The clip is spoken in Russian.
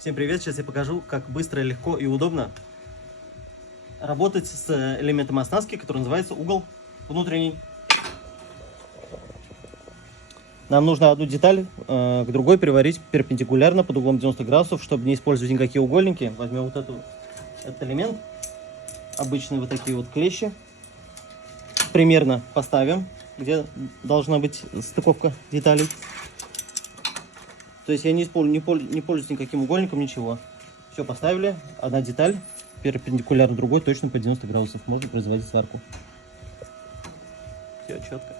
Всем привет! Сейчас я покажу, как быстро, легко и удобно работать с элементом оснастки, который называется угол внутренний. Нам нужно одну деталь к другой приварить перпендикулярно под углом 90 градусов, чтобы не использовать никакие угольники. Возьмем вот этот элемент, обычные вот такие вот клещи, примерно поставим, где должна быть стыковка деталей. То есть я не пользуюсь никаким угольником, ничего. Все поставили, одна деталь перпендикулярно другой, точно по 90 градусов. Можно производить сварку. Все четко.